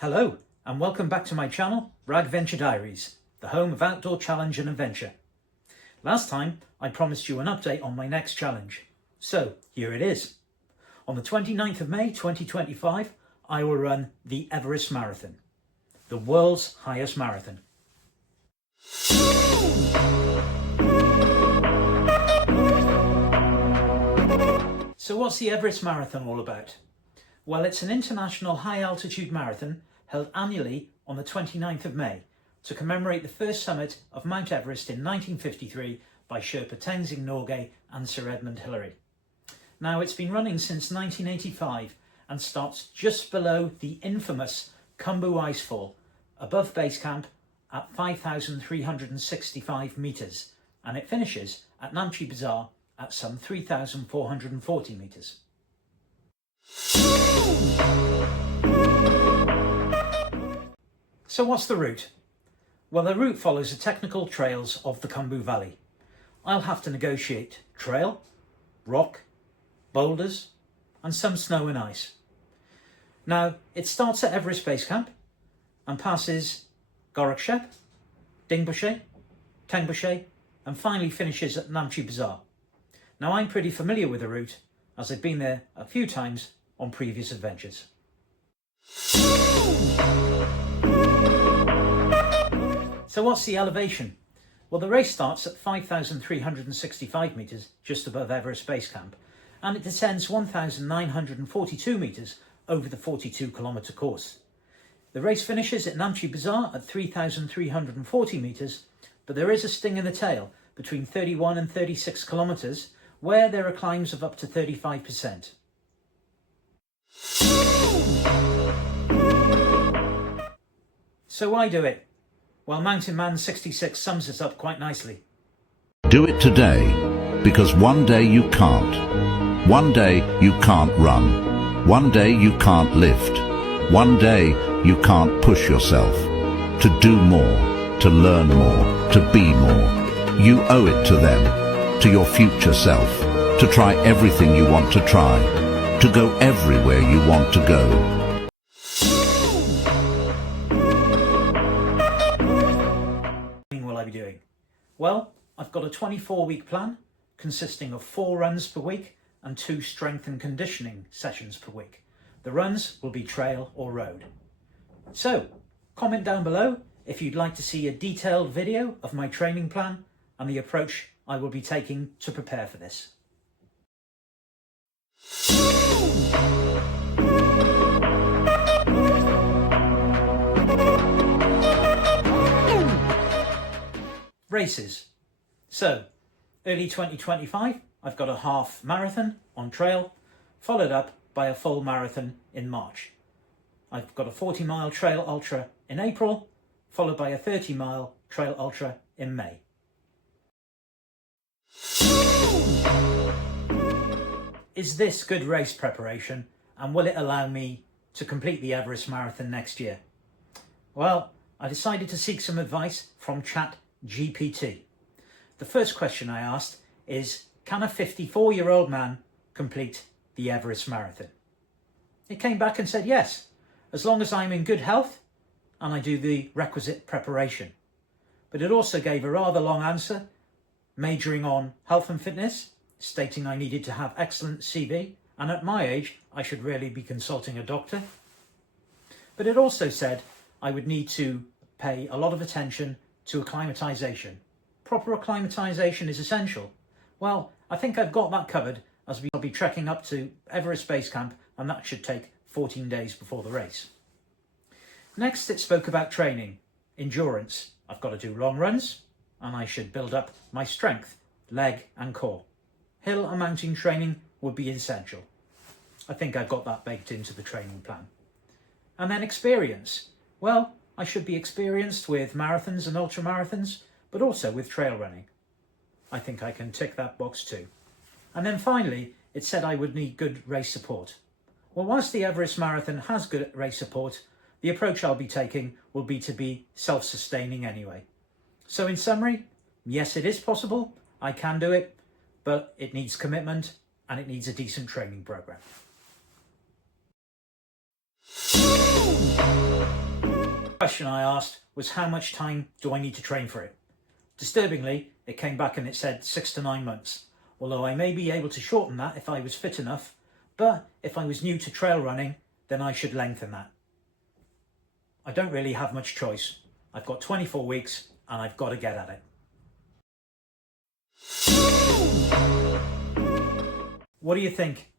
Hello and welcome back to my channel, Rag-venturediaries, the home of outdoor challenge and adventure. Last time I promised you an update on my next challenge, so here it is. On the 29th of May 2025 I will run the Everest Marathon, the world's highest marathon. So what's the Everest Marathon all about? Well, it's an international high-altitude marathon held annually on the 29th of May to commemorate the first summit of Mount Everest in 1953 by Sherpa Tenzing Norgay and Sir Edmund Hillary. Now, it's been running since 1985 and starts just below the infamous Khumbu Icefall, above base camp at 5,365 metres, and it finishes at Namche Bazaar at some 3,440 metres. So what's the route? Well, the route follows the technical trails of the Khumbu Valley. I'll have to negotiate trail, rock, boulders and some snow and ice. Now, it starts at Everest Base Camp and passes Gorakshep, Dingboshe, Tengboshe and finally finishes at Namche Bazaar. Now, I'm pretty familiar with the route as I've been there a few times on previous adventures. So what's the elevation? Well, the race starts at 5,365 metres just above Everest Base Camp and it descends 1,942 metres over the 42-kilometre course. The race finishes at Namche Bazaar at 3,340 metres, but there is a sting in the tail between 31 and 36 kilometres where there are climbs of up to 35%. So why do it? Well, Mountain Man 66 sums it up quite nicely. Do it today, because one day you can't. One day you can't run. One day you can't lift. One day you can't push yourself. To do more, to learn more, to be more. You owe it to them, to your future self, to try everything you want to try, to go everywhere you want to go. Will I be doing? Well, I've got a 24-week plan consisting of 4 runs per week and 2 strength and conditioning sessions per week. The runs will be trail or road. So, comment down below if you'd like to see a detailed video of my training plan and the approach I will be taking to prepare for this. Races. So, early 2025, I've got a half marathon on trail, followed up by a full marathon in March. I've got a 40-mile trail ultra in April, followed by a 30-mile trail ultra in May. Is this good race preparation and will it allow me to complete the Everest Marathon next year? Well, I decided to seek some advice from ChatGPT. The first question I asked is, can a 54-year-old man complete the Everest Marathon? It came back and said yes, as long as I'm in good health and I do the requisite preparation. But it also gave a rather long answer, majoring on health and fitness, stating I needed to have excellent CV, and at my age I should really be consulting a doctor. But it also said I would need to pay a lot of attention to acclimatization. Proper acclimatization is essential. Well, I think I've got that covered, as I'll be trekking up to Everest Base Camp and that should take 14 days before the race. Next, it spoke about training, endurance. I've got to do long runs and I should build up my strength, leg and core. Hill and mountain training would be essential. I think I've got that baked into the training plan. And then experience. Well, I should be experienced with marathons and ultra marathons, but also with trail running. I think I can tick that box too. And then finally, it said I would need good race support. Well, whilst the Everest Marathon has good race support, the approach I'll be taking will be to be self-sustaining anyway. So in summary, yes, it is possible, I can do it, but it needs commitment and it needs a decent training program. question I asked was, how much time do I need to train for it? Disturbingly, it came back and it said 6 to 9 months, although I may be able to shorten that if I was fit enough, but if I was new to trail running, then I should lengthen that. I don't really have much choice. I've got 24 weeks and I've got to get at it. What do you think?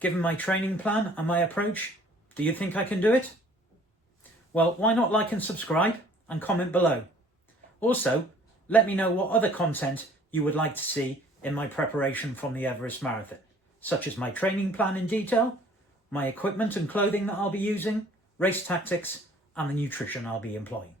Given my training plan and my approach, do you think I can do it? Well, why not like and subscribe and comment below? Also, let me know what other content you would like to see in my preparation from the Everest Marathon, such as my training plan in detail, my equipment and clothing that I'll be using, race tactics, and the nutrition I'll be employing.